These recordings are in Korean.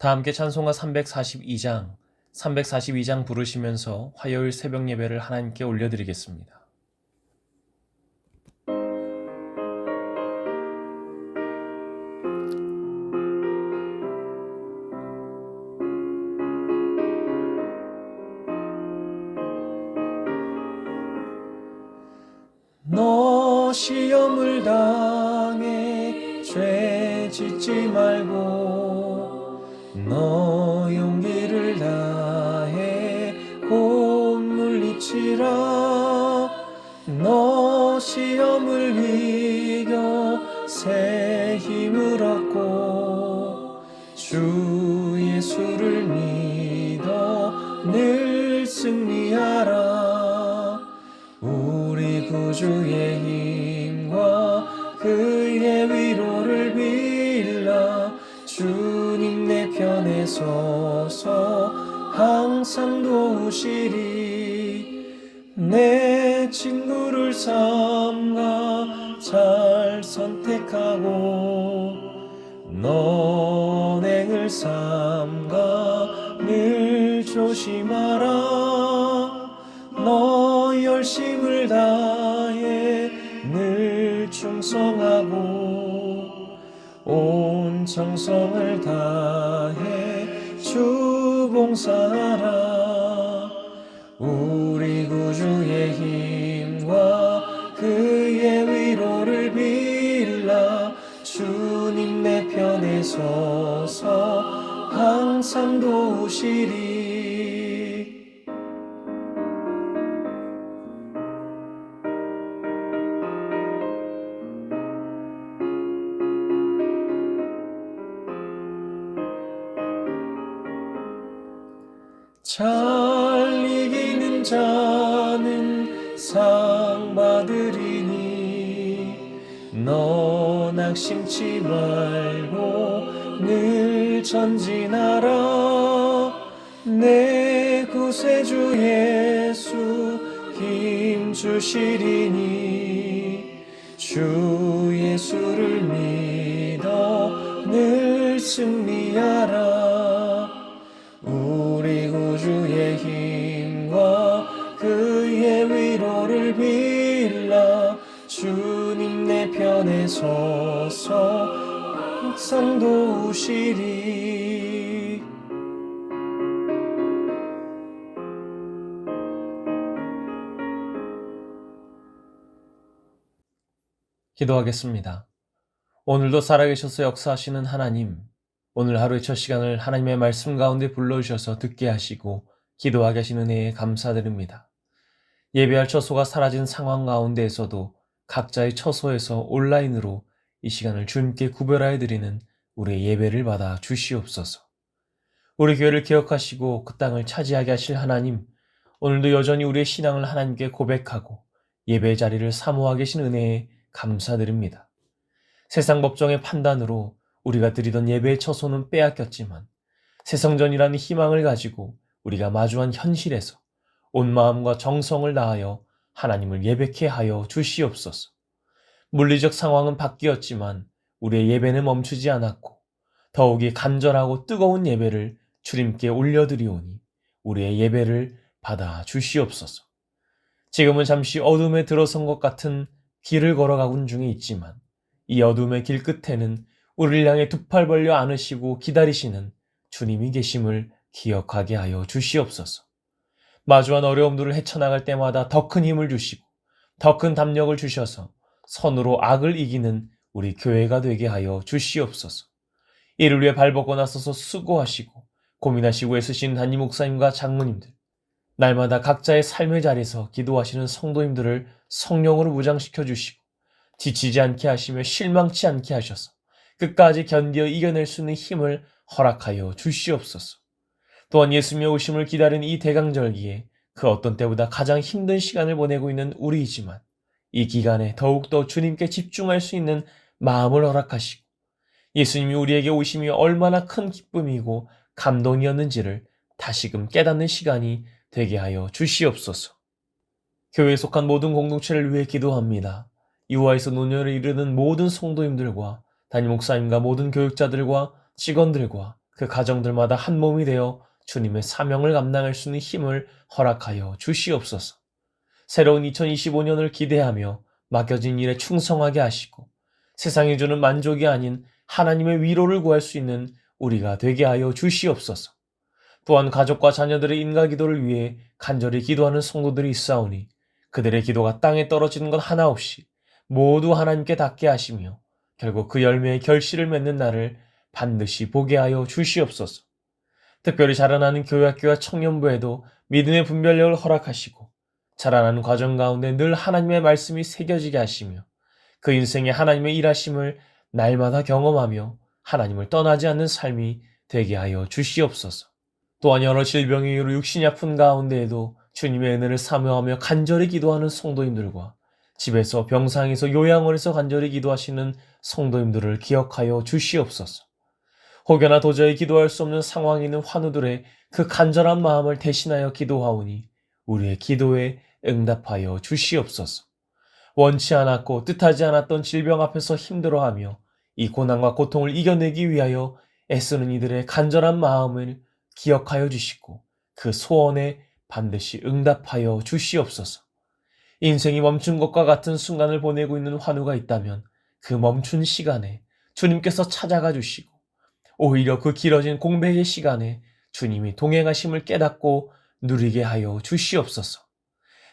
다 함께 찬송가 342장 부르시면서 화요일 새벽 예배를 하나님께 올려드리겠습니다. 너 시험을 당해 죄 짓지 말고 너 용기를 다해 곧 물리치라. 너 시험을 이겨 새 힘을 얻고 주 예수를 믿어 늘 승리하라. 우리 구주의 힘과 그의 위로를 빌라. 주님 내 편에 서서 항상 도우시리. 내 친구를 삼가 잘 선택하고 너행을 삼가 늘 조심하라. 너 열심을 다해 늘 충성하고 온 정성을 다해 주 봉사하라. 우리 구주의 힘과 그의 위로를 빌라. 주님 내 편에 서서 항상 도우시리. 잘 이기는 자는 상 받으리니 너 낙심치 말고 늘 전진하라. 내 구세주 예수 힘 주시리니 주 예수를 믿어 늘 승리하라. 우리 구주의 힘과 그의 위로를 빌라. 주님 내 편에 서서 항상 도우시리. 기도하겠습니다. 오늘도 살아계셔서 역사하시는 하나님, 오늘 하루의 첫 시간을 하나님의 말씀 가운데 불러주셔서 듣게 하시고 기도하게 하신 은혜에 감사드립니다. 예배할 처소가 사라진 상황 가운데에서도 각자의 처소에서 온라인으로 이 시간을 주님께 구별하여 드리는 우리의 예배를 받아 주시옵소서. 우리 교회를 기억하시고 그 땅을 차지하게 하실 하나님, 오늘도 여전히 우리의 신앙을 하나님께 고백하고 예배의 자리를 사모하게 계신 은혜에 감사드립니다. 세상 법정의 판단으로 우리가 드리던 예배의 처소는 빼앗겼지만 새성전이라는 희망을 가지고 우리가 마주한 현실에서 온 마음과 정성을 다하여 하나님을 예배케 하여 주시옵소서. 물리적 상황은 바뀌었지만 우리의 예배는 멈추지 않았고 더욱이 간절하고 뜨거운 예배를 주님께 올려드리오니 우리의 예배를 받아 주시옵소서. 지금은 잠시 어둠에 들어선 것 같은 길을 걸어가곤 중에 있지만 이 어둠의 길 끝에는 우리를 향해 두 팔 벌려 안으시고 기다리시는 주님이 계심을 기억하게 하여 주시옵소서. 마주한 어려움들을 헤쳐나갈 때마다 더 큰 힘을 주시고 더 큰 담력을 주셔서 선으로 악을 이기는 우리 교회가 되게 하여 주시옵소서. 이를 위해 발벗고 나서서 수고하시고 고민하시고 애쓰신 담임 목사님과 장로님들, 날마다 각자의 삶의 자리에서 기도하시는 성도님들을 성령으로 무장시켜 주시고 지치지 않게 하시며 실망치 않게 하셔서 끝까지 견디어 이겨낼 수 있는 힘을 허락하여 주시옵소서. 또한 예수님의 오심을 기다리는 이 대강절기에 그 어떤 때보다 가장 힘든 시간을 보내고 있는 우리이지만 이 기간에 더욱더 주님께 집중할 수 있는 마음을 허락하시고 예수님이 우리에게 오심이 얼마나 큰 기쁨이고 감동이었는지를 다시금 깨닫는 시간이 되게 하여 주시옵소서. 교회에 속한 모든 공동체를 위해 기도합니다. 이화에서 노년을 이르는 모든 성도님들과 담임 목사님과 모든 교육자들과 직원들과 그 가정들마다 한 몸이 되어 주님의 사명을 감당할 수 있는 힘을 허락하여 주시옵소서. 새로운 2025년을 기대하며 맡겨진 일에 충성하게 하시고 세상이 주는 만족이 아닌 하나님의 위로를 구할 수 있는 우리가 되게 하여 주시옵소서. 또한 가족과 자녀들의 인가기도를 위해 간절히 기도하는 성도들이 있사오니 그들의 기도가 땅에 떨어지는 것 하나 없이 모두 하나님께 닿게 하시며 결국 그 열매의 결실을 맺는 날을 반드시 보게 하여 주시옵소서. 특별히 자라나는 교회학교와 청년부에도 믿음의 분별력을 허락하시고 자라나는 과정 가운데 늘 하나님의 말씀이 새겨지게 하시며 그 인생에 하나님의 일하심을 날마다 경험하며 하나님을 떠나지 않는 삶이 되게 하여 주시옵소서. 또한 여러 질병의 이유로 육신이 아픈 가운데에도 주님의 은혜를 사모하며 간절히 기도하는 성도님들과 집에서 병상에서 요양원에서 간절히 기도하시는 성도님들을 기억하여 주시옵소서. 혹여나 도저히 기도할 수 없는 상황에 있는 환우들의 그 간절한 마음을 대신하여 기도하오니 우리의 기도에 응답하여 주시옵소서. 원치 않았고 뜻하지 않았던 질병 앞에서 힘들어하며 이 고난과 고통을 이겨내기 위하여 애쓰는 이들의 간절한 마음을 기억하여 주시고 그 소원에 반드시 응답하여 주시옵소서. 인생이 멈춘 것과 같은 순간을 보내고 있는 환우가 있다면 그 멈춘 시간에 주님께서 찾아가 주시고 오히려 그 길어진 공백의 시간에 주님이 동행하심을 깨닫고 누리게 하여 주시옵소서.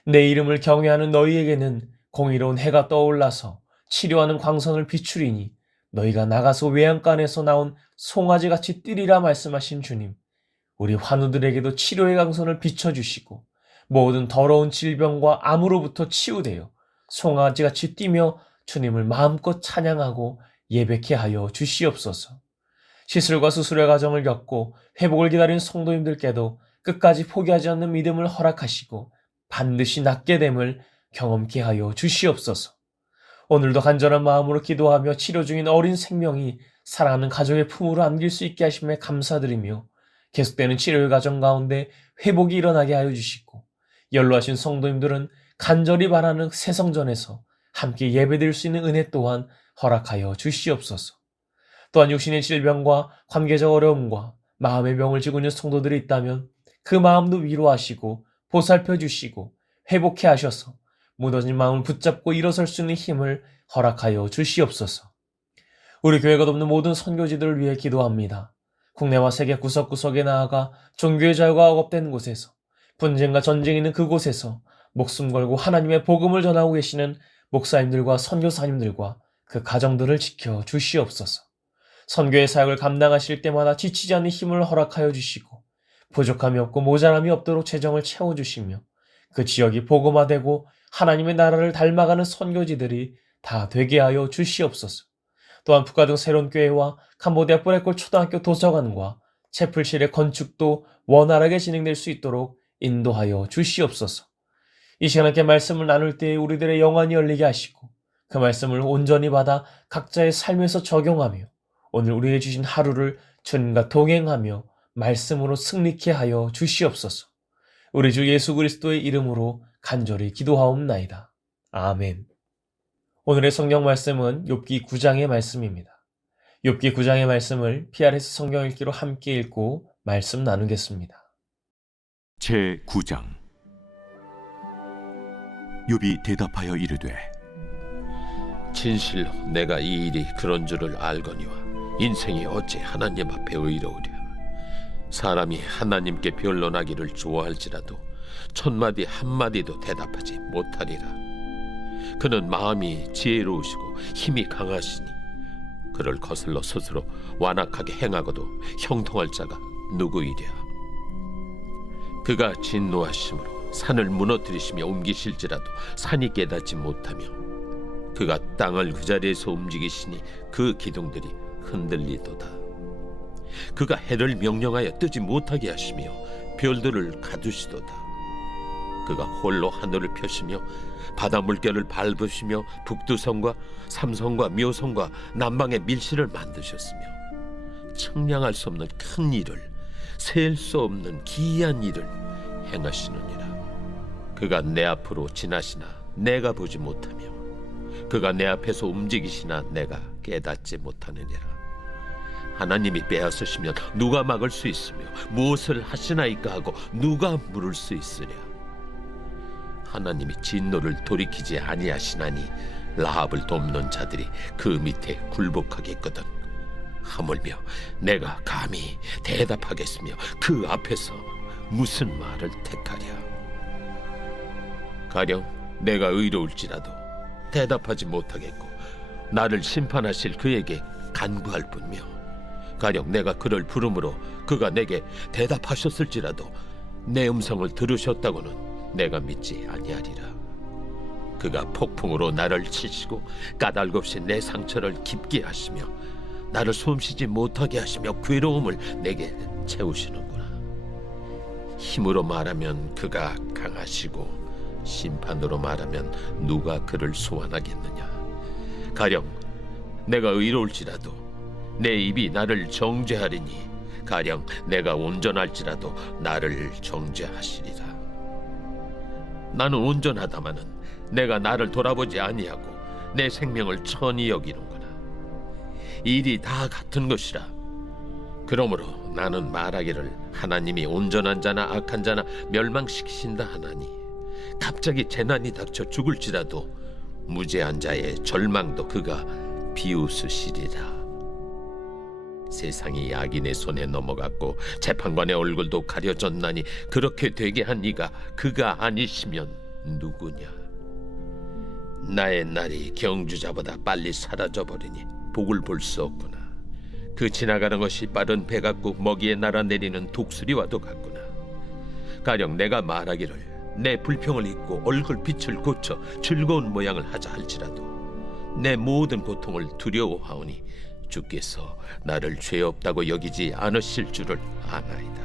내 이름을 경외하는 너희에게는 공의로운 해가 떠올라서 치료하는 광선을 비추리니 너희가 나가서 외양간에서 나온 송아지같이 뛰리라 말씀하신 주님, 우리 환우들에게도 치료의 광선을 비춰주시고 모든 더러운 질병과 암으로부터 치유되어 송아지같이 뛰며 주님을 마음껏 찬양하고 예배케 하여 주시옵소서. 시술과 수술의 과정을 겪고 회복을 기다린 성도님들께도 끝까지 포기하지 않는 믿음을 허락하시고 반드시 낫게 됨을 경험케 하여 주시옵소서. 오늘도 간절한 마음으로 기도하며 치료 중인 어린 생명이 사랑하는 가족의 품으로 안길 수 있게 하심에 감사드리며 계속되는 치료의 과정 가운데 회복이 일어나게 하여 주시고 연로하신 성도님들은 간절히 바라는 새성전에서 함께 예배드릴 수 있는 은혜 또한 허락하여 주시옵소서. 또한 육신의 질병과 관계적 어려움과 마음의 병을 지고 있는 성도들이 있다면 그 마음도 위로하시고 보살펴 주시고 회복해 하셔서 무너진 마음을 붙잡고 일어설 수 있는 힘을 허락하여 주시옵소서. 우리 교회가 돕는 모든 선교지들을 위해 기도합니다. 국내와 세계 구석구석에 나아가 종교의 자유가 억압된 곳에서 분쟁과 전쟁이 있는 그곳에서 목숨 걸고 하나님의 복음을 전하고 계시는 목사님들과 선교사님들과 그 가정들을 지켜 주시옵소서. 선교의 사역을 감당하실 때마다 지치지 않는 힘을 허락하여 주시고 부족함이 없고 모자람이 없도록 재정을 채워주시며 그 지역이 복음화되고 하나님의 나라를 닮아가는 선교지들이 다 되게 하여 주시옵소서. 또한 북한 등 새로운 교회와 캄보디아 뿌레골 초등학교 도서관과 채플실의 건축도 원활하게 진행될 수 있도록 인도하여 주시옵소서. 이 시간 함께 말씀을 나눌 때에 우리들의 영안이 열리게 하시고 그 말씀을 온전히 받아 각자의 삶에서 적용하며 오늘 우리에게 주신 하루를 주님과 동행하며 말씀으로 승리케 하여 주시옵소서. 우리 주 예수 그리스도의 이름으로 간절히 기도하옵나이다. 아멘. 오늘의 성경 말씀은 욥기 9장의 말씀입니다. 욥기 9장의 말씀을 PRS 성경 읽기로 함께 읽고 말씀 나누겠습니다. 제 9장. 욥이 대답하여 이르되 진실로 내가 이 일이 그런 줄을 알거니와 인생이 어찌 하나님 앞에 의로우랴. 사람이 하나님께 변론하기를 좋아할지라도 천마디 한마디도 대답하지 못하리라. 그는 마음이 지혜로우시고 힘이 강하시니 그를 거슬러 스스로 완악하게 행하고도 형통할 자가 누구이랴. 그가 진노하심으로 산을 무너뜨리시며 옮기실지라도 산이 깨닫지 못하며 그가 땅을 그 자리에서 움직이시니 그 기둥들이 흔들리도다. 그가 해를 명령하여 뜨지 못하게 하시며 별들을 가두시도다. 그가 홀로 하늘을 펴시며 바다 물결을 밟으시며 북두성과 삼성과 묘성과 남방의 밀실을 만드셨으며 측량할 수 없는 큰 일을 셀 수 없는 기이한 일을 행하시느니라. 그가 내 앞으로 지나시나 내가 보지 못하며 그가 내 앞에서 움직이시나 내가 깨닫지 못하느니라. 하나님이 빼앗으시면 누가 막을 수 있으며 무엇을 하시나이까 하고 누가 물을 수 있으랴. 하나님이 진노를 돌이키지 아니하시나니 라합을 돕는 자들이 그 밑에 굴복하겠거든. 하물며 내가 감히 대답하겠으며 그 앞에서 무슨 말을 택하랴. 가령 내가 의로울지라도 대답하지 못하겠고 나를 심판하실 그에게 간구할 뿐이며, 가령 내가 그를 부름으로 그가 내게 대답하셨을지라도 내 음성을 들으셨다고는 내가 믿지 아니하리라. 그가 폭풍으로 나를 치시고 까닭없이 내 상처를 깊게 하시며 나를 숨쉬지 못하게 하시며 괴로움을 내게 채우시는구나. 힘으로 말하면 그가 강하시고 심판으로 말하면 누가 그를 소환하겠느냐. 가령 내가 의로울지라도 내 입이 나를 정죄하리니 가령 내가 온전할지라도 나를 정죄하시리라. 나는 온전하다마는 내가 나를 돌아보지 아니하고 내 생명을 천히 여기는구나. 일이 다 같은 것이라. 그러므로 나는 말하기를 하나님이 온전한 자나 악한 자나 멸망시키신다 하나니 갑자기 재난이 닥쳐 죽을지라도 무죄한 자의 절망도 그가 비웃으시리라. 세상이 악인의 손에 넘어갔고 재판관의 얼굴도 가려졌나니 그렇게 되게 한 이가 그가 아니시면 누구냐. 나의 날이 경주자보다 빨리 사라져버리니 복을 볼 수 없구나. 그 지나가는 것이 빠른 배 같고 먹이에 날아내리는 독수리와도 같구나. 가령 내가 말하기를 내 불평을 잊고 얼굴 빛을 고쳐 즐거운 모양을 하자 할지라도 내 모든 고통을 두려워하오니 주께서 나를 죄 없다고 여기지 않으실 줄을 아나이다.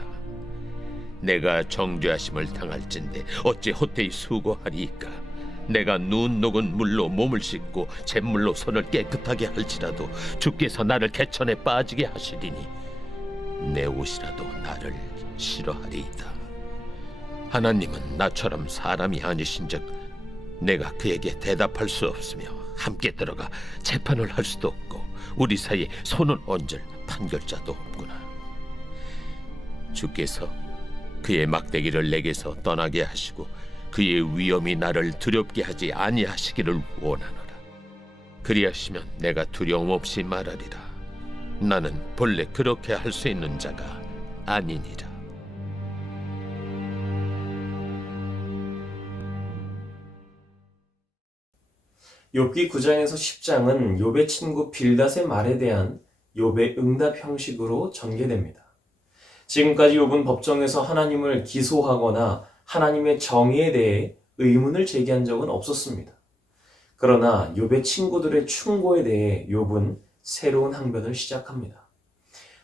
내가 정죄하심을 당할진대 어찌 헛되이 수고하리이까. 내가 눈 녹은 물로 몸을 씻고 잿물로 손을 깨끗하게 할지라도 주께서 나를 개천에 빠지게 하시리니 내 옷이라도 나를 싫어하리이다. 하나님은 나처럼 사람이 아니신즉 내가 그에게 대답할 수 없으며 함께 들어가 재판을 할 수도 없고 우리 사이에 손을 얹을 판결자도 없구나. 주께서 그의 막대기를 내게서 떠나게 하시고 그의 위엄이 나를 두렵게 하지 아니하시기를 원하노라. 그리하시면 내가 두려움 없이 말하리라. 나는 본래 그렇게 할 수 있는 자가 아니니라. 욥기 9장에서 10장은 욥의 친구 빌닷의 말에 대한 욥의 응답 형식으로 전개됩니다. 지금까지 욥은 법정에서 하나님을 기소하거나 하나님의 정의에 대해 의문을 제기한 적은 없었습니다. 그러나 욥의 친구들의 충고에 대해 욥은 새로운 항변을 시작합니다.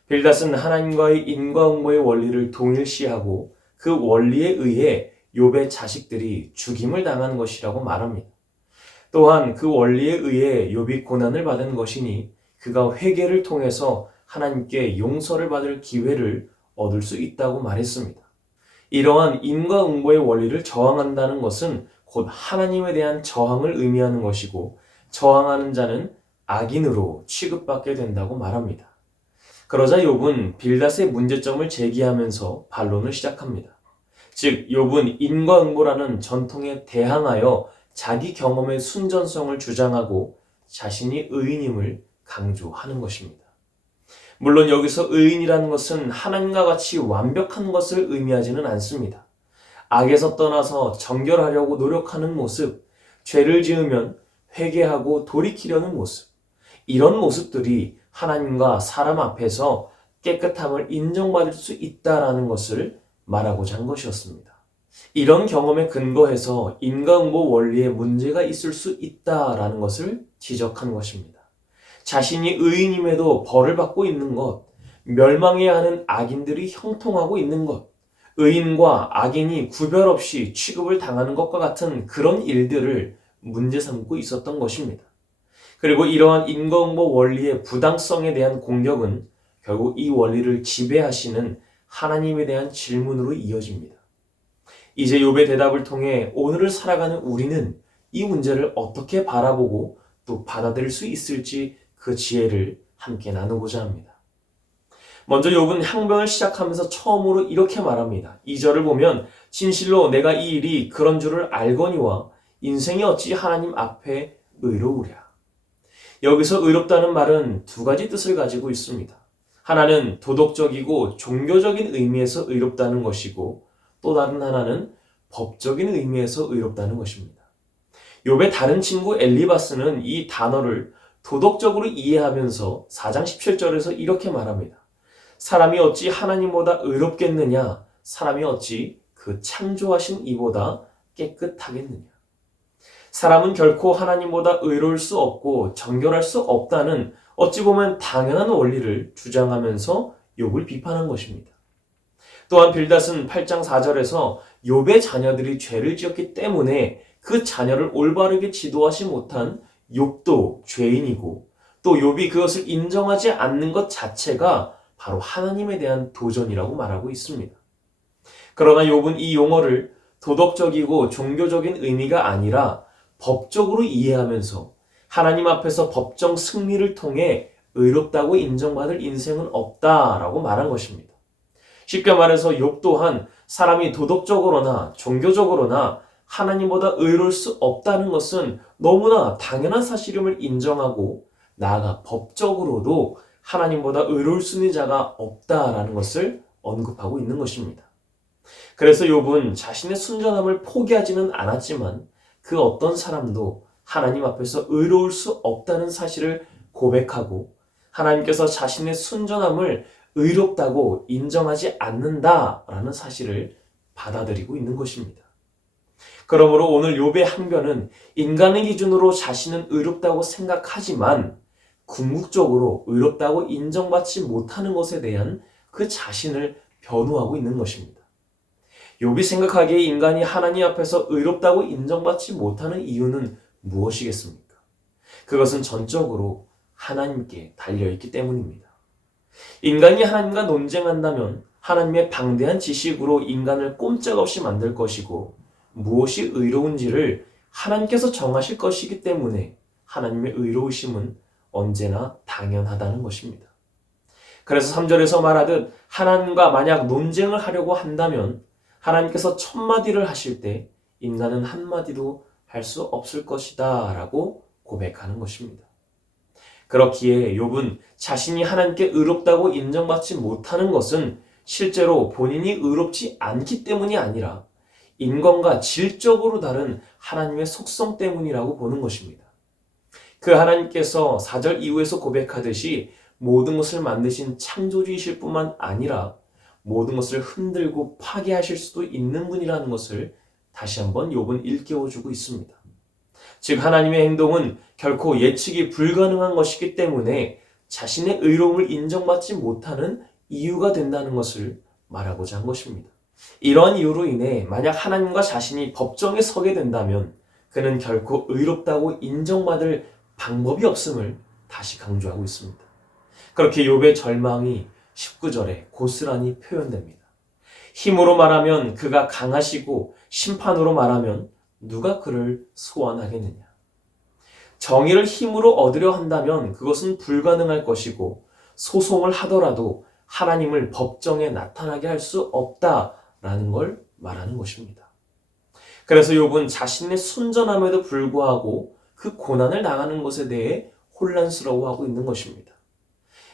빌닷은 하나님과의 인과응보의 원리를 동일시하고 그 원리에 의해 욥의 자식들이 죽임을 당한 것이라고 말합니다. 또한 그 원리에 의해 욥이 고난을 받은 것이니 그가 회개를 통해서 하나님께 용서를 받을 기회를 얻을 수 있다고 말했습니다. 이러한 인과응보의 원리를 저항한다는 것은 곧 하나님에 대한 저항을 의미하는 것이고 저항하는 자는 악인으로 취급받게 된다고 말합니다. 그러자 욥은 빌닷의 문제점을 제기하면서 반론을 시작합니다. 즉 욥은 인과응보라는 전통에 대항하여 자기 경험의 순전성을 주장하고 자신이 의인임을 강조하는 것입니다. 물론 여기서 의인이라는 것은 하나님과 같이 완벽한 것을 의미하지는 않습니다. 악에서 떠나서 정결하려고 노력하는 모습, 죄를 지으면 회개하고 돌이키려는 모습, 이런 모습들이 하나님과 사람 앞에서 깨끗함을 인정받을 수 있다라는 것을 말하고자 한 것이었습니다. 이런 경험에 근거해서 인과응보 원리에 문제가 있을 수 있다라는 것을 지적한 것입니다. 자신이 의인임에도 벌을 받고 있는 것, 멸망해야 하는 악인들이 형통하고 있는 것, 의인과 악인이 구별 없이 취급을 당하는 것과 같은 그런 일들을 문제 삼고 있었던 것입니다. 그리고 이러한 인과응보 원리의 부당성에 대한 공격은 결국 이 원리를 지배하시는 하나님에 대한 질문으로 이어집니다. 이제 욥의 대답을 통해 오늘을 살아가는 우리는 이 문제를 어떻게 바라보고 또 받아들일 수 있을지 그 지혜를 함께 나누고자 합니다. 먼저 욥은 항변을 시작하면서 처음으로 이렇게 말합니다. 2절을 보면 진실로 내가 이 일이 그런 줄을 알거니와 인생이 어찌 하나님 앞에 의로우랴. 여기서 의롭다는 말은 두 가지 뜻을 가지고 있습니다. 하나는 도덕적이고 종교적인 의미에서 의롭다는 것이고 또 다른 하나는 법적인 의미에서 의롭다는 것입니다. 욥의 다른 친구 엘리바스는 이 단어를 도덕적으로 이해하면서 4장 17절에서 이렇게 말합니다. 사람이 어찌 하나님보다 의롭겠느냐? 사람이 어찌 그 창조하신 이보다 깨끗하겠느냐? 사람은 결코 하나님보다 의로울 수 없고 정결할 수 없다는 어찌 보면 당연한 원리를 주장하면서 욥을 비판한 것입니다. 또한 빌닷은 8장 4절에서 욥의 자녀들이 죄를 지었기 때문에 그 자녀를 올바르게 지도하지 못한 욥도 죄인이고 또 욥이 그것을 인정하지 않는 것 자체가 바로 하나님에 대한 도전이라고 말하고 있습니다. 그러나 욥은 이 용어를 도덕적이고 종교적인 의미가 아니라 법적으로 이해하면서 하나님 앞에서 법정 승리를 통해 의롭다고 인정받을 인생은 없다라고 말한 것입니다. 쉽게 말해서 욥 또한 사람이 도덕적으로나 종교적으로나 하나님보다 의로울 수 없다는 것은 너무나 당연한 사실임을 인정하고 나아가 법적으로도 하나님보다 의로울 수 있는 자가 없다라는 것을 언급하고 있는 것입니다. 그래서 욥은 자신의 순전함을 포기하지는 않았지만 그 어떤 사람도 하나님 앞에서 의로울 수 없다는 사실을 고백하고 하나님께서 자신의 순전함을 의롭다고 인정하지 않는다라는 사실을 받아들이고 있는 것입니다. 그러므로 오늘 욥의 항변은 인간의 기준으로 자신은 의롭다고 생각하지만 궁극적으로 의롭다고 인정받지 못하는 것에 대한 그 자신을 변호하고 있는 것입니다. 욥이 생각하기에 인간이 하나님 앞에서 의롭다고 인정받지 못하는 이유는 무엇이겠습니까? 그것은 전적으로 하나님께 달려있기 때문입니다. 인간이 하나님과 논쟁한다면 하나님의 방대한 지식으로 인간을 꼼짝없이 만들 것이고 무엇이 의로운지를 하나님께서 정하실 것이기 때문에 하나님의 의로우심은 언제나 당연하다는 것입니다. 그래서 3절에서 말하듯 하나님과 만약 논쟁을 하려고 한다면 하나님께서 1000마디를 하실 때 인간은 한마디도 할 수 없을 것이다 라고 고백하는 것입니다. 그렇기에 욥은 자신이 하나님께 의롭다고 인정받지 못하는 것은 실제로 본인이 의롭지 않기 때문이 아니라 인간과 질적으로 다른 하나님의 속성 때문이라고 보는 것입니다. 그 하나님께서 4절 이후에서 고백하듯이 모든 것을 만드신 창조주이실 뿐만 아니라 모든 것을 흔들고 파괴하실 수도 있는 분이라는 것을 다시 한번 욥은 일깨워주고 있습니다. 즉 하나님의 행동은 결코 예측이 불가능한 것이기 때문에 자신의 의로움을 인정받지 못하는 이유가 된다는 것을 말하고자 한 것입니다. 이러한 이유로 인해 만약 하나님과 자신이 법정에 서게 된다면 그는 결코 의롭다고 인정받을 방법이 없음을 다시 강조하고 있습니다. 그렇게 욥의 절망이 19절에 고스란히 표현됩니다. 힘으로 말하면 그가 강하시고 심판으로 말하면 누가 그를 소환하겠느냐. 정의를 힘으로 얻으려 한다면 그것은 불가능할 것이고 소송을 하더라도 하나님을 법정에 나타나게 할 수 없다라는 걸 말하는 것입니다. 그래서 욥은 자신의 순전함에도 불구하고 그 고난을 당하는 것에 대해 혼란스러워하고 있는 것입니다.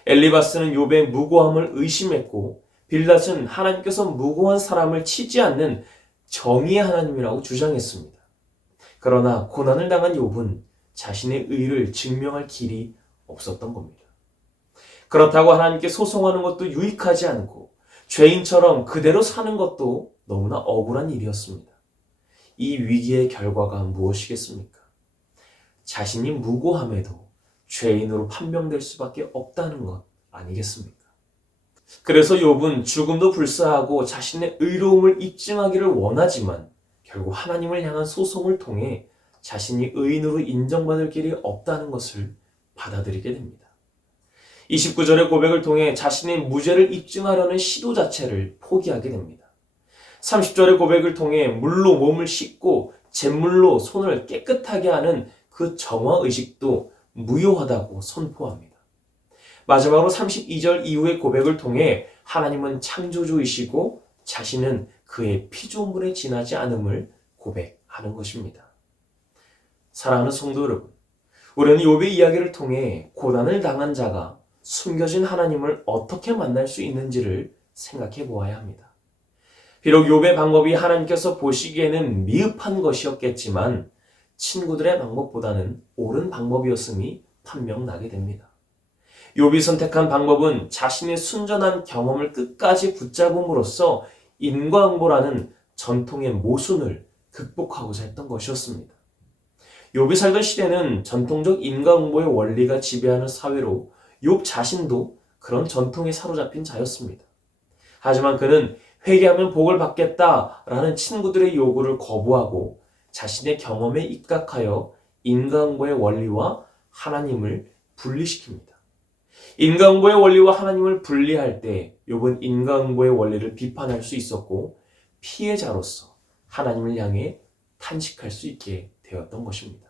엘리바스는 욥의 무고함을 의심했고 빌닷은 하나님께서 무고한 사람을 치지 않는 정의의 하나님이라고 주장했습니다. 그러나 고난을 당한 욥은 자신의 의를 증명할 길이 없었던 겁니다. 그렇다고 하나님께 소송하는 것도 유익하지 않고 죄인처럼 그대로 사는 것도 너무나 억울한 일이었습니다. 이 위기의 결과가 무엇이겠습니까? 자신이 무고함에도 죄인으로 판명될 수밖에 없다는 것 아니겠습니까? 그래서 욥은 죽음도 불사하고 자신의 의로움을 입증하기를 원하지만 결국 하나님을 향한 소송을 통해 자신이 의인으로 인정받을 길이 없다는 것을 받아들이게 됩니다. 29절의 고백을 통해 자신의 무죄를 입증하려는 시도 자체를 포기하게 됩니다. 30절의 고백을 통해 물로 몸을 씻고 잿물로 손을 깨끗하게 하는 그 정화의식도 무효하다고 선포합니다. 마지막으로 32절 이후의 고백을 통해 하나님은 창조주이시고 자신은 그의 피조물에 지나지 않음을 고백하는 것입니다. 사랑하는 성도 여러분, 우리는 욥의 이야기를 통해 고난을 당한 자가 숨겨진 하나님을 어떻게 만날 수 있는지를 생각해 보아야 합니다. 비록 욥의 방법이 하나님께서 보시기에는 미흡한 것이었겠지만 친구들의 방법보다는 옳은 방법이었음이 판명나게 됩니다. 욥이 선택한 방법은 자신의 순전한 경험을 끝까지 붙잡음으로써 인과응보라는 전통의 모순을 극복하고자 했던 것이었습니다. 욥이 살던 시대는 전통적 인과응보의 원리가 지배하는 사회로 욥 자신도 그런 전통에 사로잡힌 자였습니다. 하지만 그는 회개하면 복을 받겠다라는 친구들의 요구를 거부하고 자신의 경험에 입각하여 인과응보의 원리와 하나님을 분리시킵니다. 인과응보의 원리와 하나님을 분리할 때 욥은 인과응보의 원리를 비판할 수 있었고 피해자로서 하나님을 향해 탄식할 수 있게 되었던 것입니다.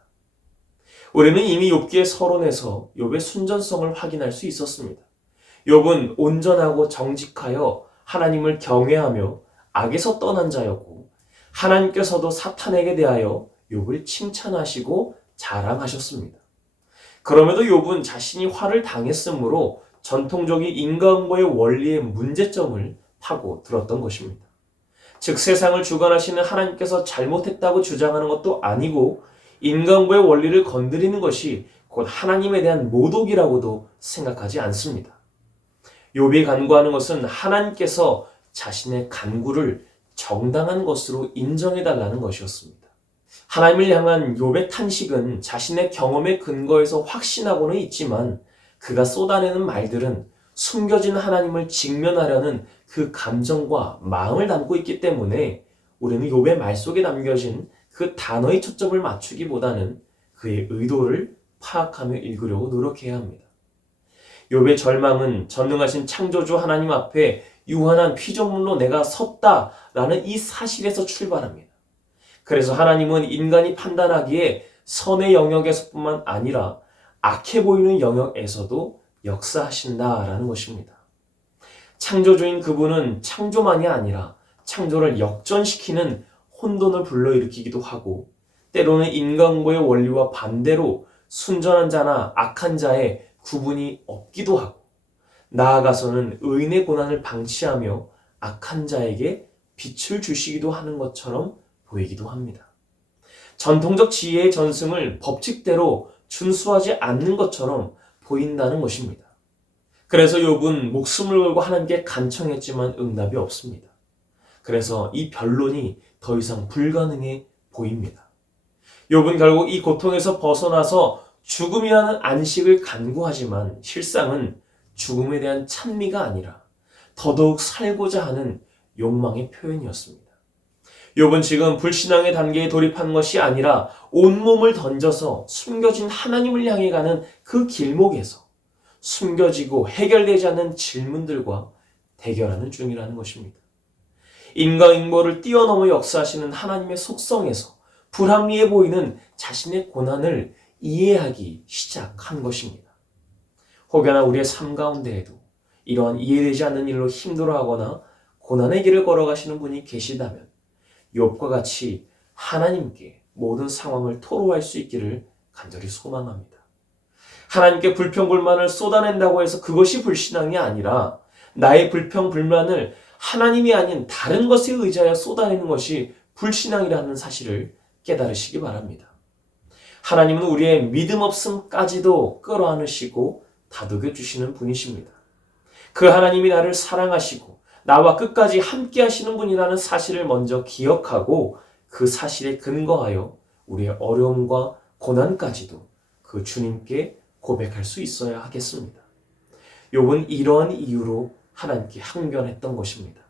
우리는 이미 욥기의 서론에서 욥의 순전성을 확인할 수 있었습니다. 욥은 온전하고 정직하여 하나님을 경외하며 악에서 떠난 자였고 하나님께서도 사탄에게 대하여 욥을 칭찬하시고 자랑하셨습니다. 그럼에도 욥은 자신이 화를 당했으므로 전통적인 인과응보의 원리의 문제점을 파고 들었던 것입니다. 즉 세상을 주관하시는 하나님께서 잘못했다고 주장하는 것도 아니고 인과응보의 원리를 건드리는 것이 곧 하나님에 대한 모독이라고도 생각하지 않습니다. 욥이 간구하는 것은 하나님께서 자신의 간구를 정당한 것으로 인정해달라는 것이었습니다. 하나님을 향한 욥의 탄식은 자신의 경험의 근거에서 확신하고는 있지만 그가 쏟아내는 말들은 숨겨진 하나님을 직면하려는 그 감정과 마음을 담고 있기 때문에 우리는 욥의 말 속에 담겨진 그 단어의 초점을 맞추기보다는 그의 의도를 파악하며 읽으려고 노력해야 합니다. 욥의 절망은 전능하신 창조주 하나님 앞에 유한한 피조물로 내가 섰다라는 이 사실에서 출발합니다. 그래서 하나님은 인간이 판단하기에 선의 영역에서뿐만 아니라 악해 보이는 영역에서도 역사하신다라는 것입니다. 창조주인 그분은 창조만이 아니라 창조를 역전시키는 혼돈을 불러일으키기도 하고 때로는 인과응보의 원리와 반대로 순전한 자나 악한 자의 구분이 없기도 하고 나아가서는 의인의 고난을 방치하며 악한 자에게 빛을 주시기도 하는 것처럼 보이기도 합니다. 전통적 지혜의 전승을 법칙대로 준수하지 않는 것처럼 보인다는 것입니다. 그래서 욥은 목숨을 걸고 하나님께 간청했지만 응답이 없습니다. 그래서 이 변론이 더 이상 불가능해 보입니다. 욥은 결국 이 고통에서 벗어나서 죽음이라는 안식을 간구하지만 실상은 죽음에 대한 찬미가 아니라 더더욱 살고자 하는 욕망의 표현이었습니다. 욥은 지금 불신앙의 단계에 돌입한 것이 아니라 온몸을 던져서 숨겨진 하나님을 향해 가는 그 길목에서 숨겨지고 해결되지 않는 질문들과 대결하는 중이라는 것입니다. 인과응보를 뛰어넘어 역사하시는 하나님의 속성에서 불합리해 보이는 자신의 고난을 이해하기 시작한 것입니다. 혹여나 우리의 삶 가운데에도 이러한 이해되지 않는 일로 힘들어하거나 고난의 길을 걸어가시는 분이 계시다면 욥과 같이 하나님께 모든 상황을 토로할 수 있기를 간절히 소망합니다. 하나님께 불평불만을 쏟아낸다고 해서 그것이 불신앙이 아니라 나의 불평불만을 하나님이 아닌 다른 것에 의지하여 쏟아내는 것이 불신앙이라는 사실을 깨달으시기 바랍니다. 하나님은 우리의 믿음 없음까지도 끌어안으시고 다독여 주시는 분이십니다. 그 하나님이 나를 사랑하시고 나와 끝까지 함께 하시는 분이라는 사실을 먼저 기억하고 그 사실에 근거하여 우리의 어려움과 고난까지도 그 주님께 고백할 수 있어야 하겠습니다. 욥은 이러한 이유로 하나님께 항변했던 것입니다.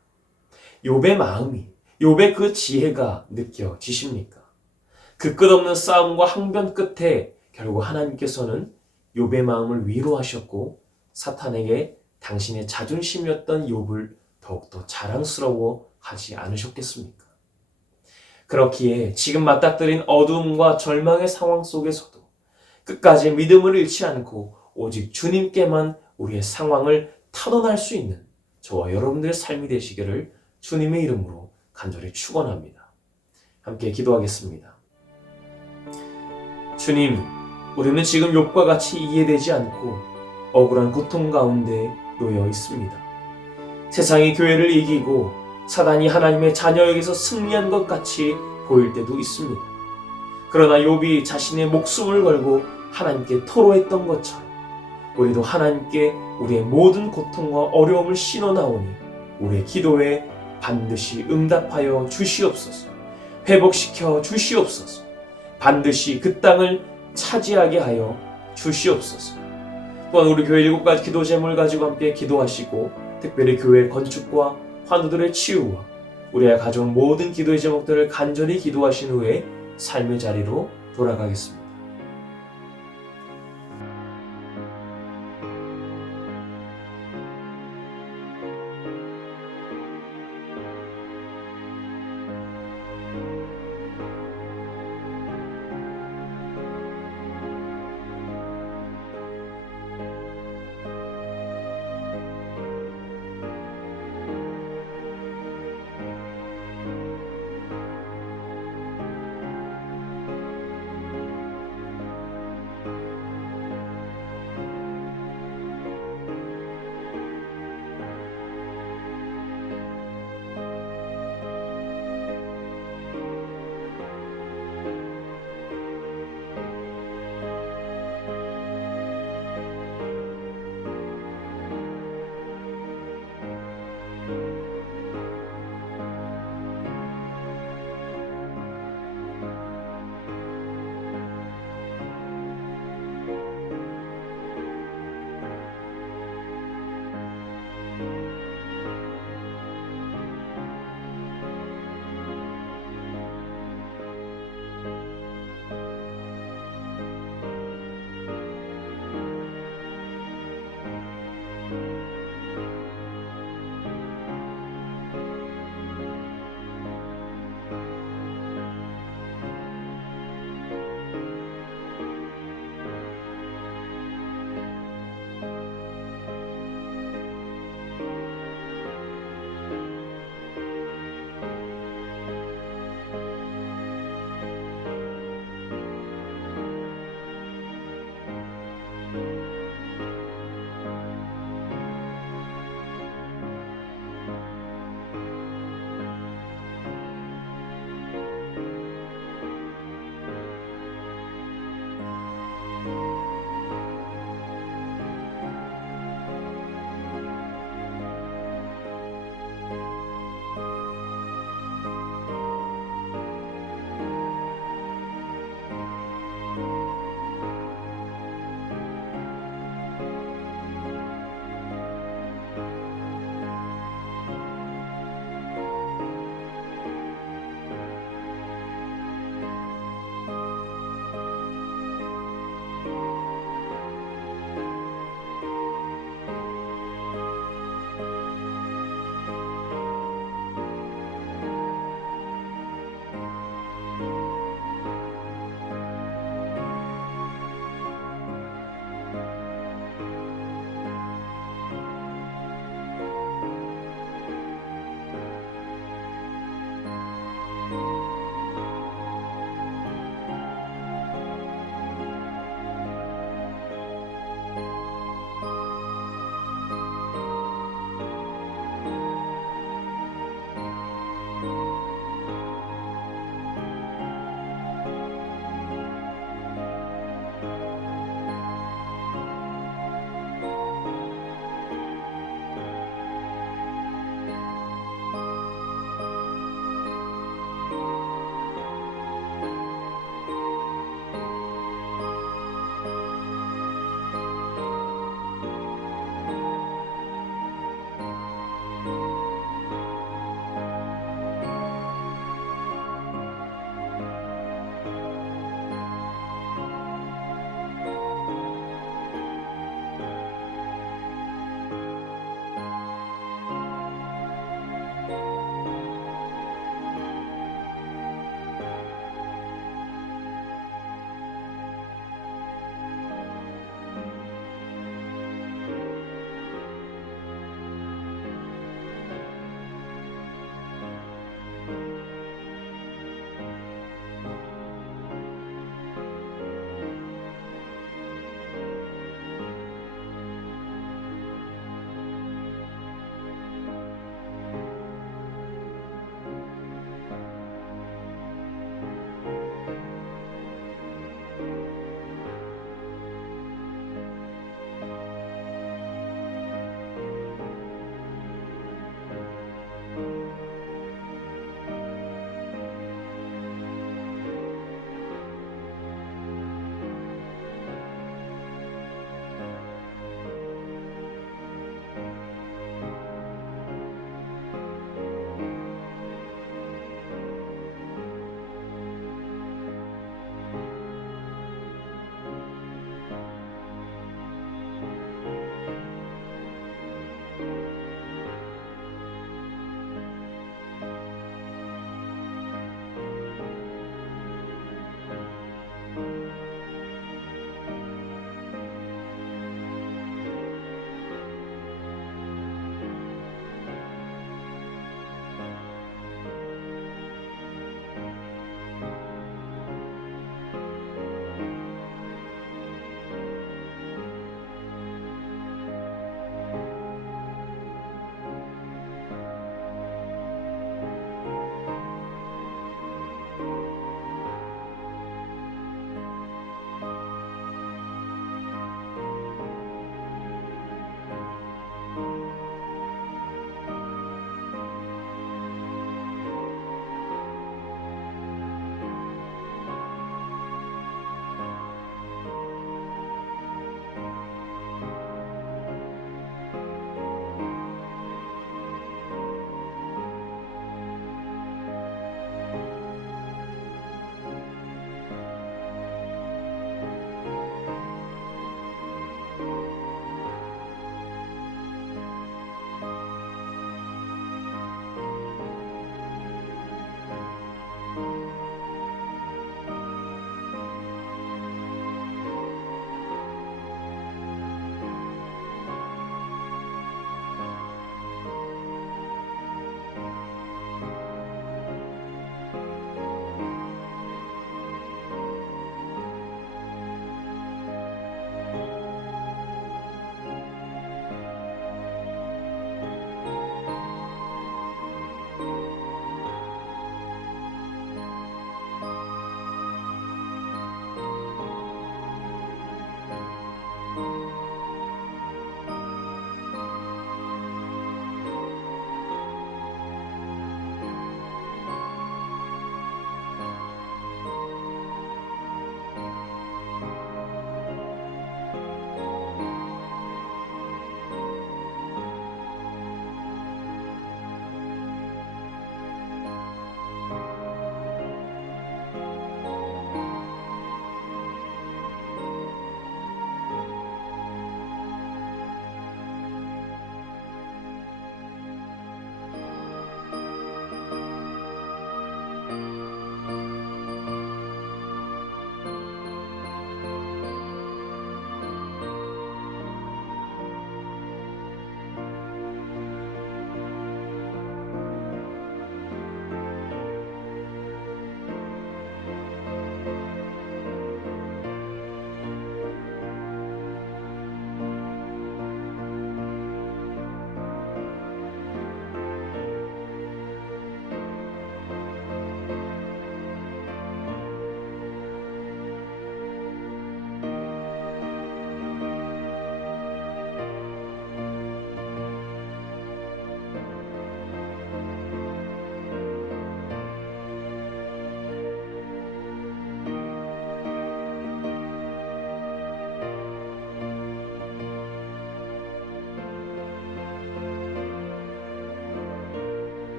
욥의 마음이, 욥의 그 지혜가 느껴지십니까? 그 끝없는 싸움과 항변 끝에 결국 하나님께서는 욥의 마음을 위로하셨고 사탄에게 당신의 자존심이었던 욥을 더욱더 자랑스러워하지 않으셨겠습니까? 그렇기에 지금 맞닥뜨린 어두움과 절망의 상황 속에서도 끝까지 믿음을 잃지 않고 오직 주님께만 우리의 상황을 타don할 수 있는 저와 여러분들의 삶이 되시기를 주님의 이름으로 간절히 축원합니다. 함께 기도하겠습니다. 주님, 우리는 지금 욥과 같이 이해되지 않고 억울한 고통 가운데 놓여 있습니다. 세상이 교회를 이기고 사단이 하나님의 자녀에게서 승리한 것 같이 보일 때도 있습니다. 그러나 욥이 자신의 목숨을 걸고 하나님께 토로했던 것처럼 우리도 하나님께 우리의 모든 고통과 어려움을 신어나오니 우리의 기도에 반드시 응답하여 주시옵소서. 회복시켜 주시옵소서. 반드시 그 땅을 차지하게 하여 주시옵소서. 또한 우리 교회 7가지 기도 제목을 가지고 함께 기도하시고 특별히 교회 건축과 환우들의 치유와 우리가 가져온 모든 기도의 제목들을 간절히 기도하신 후에 삶의 자리로 돌아가겠습니다.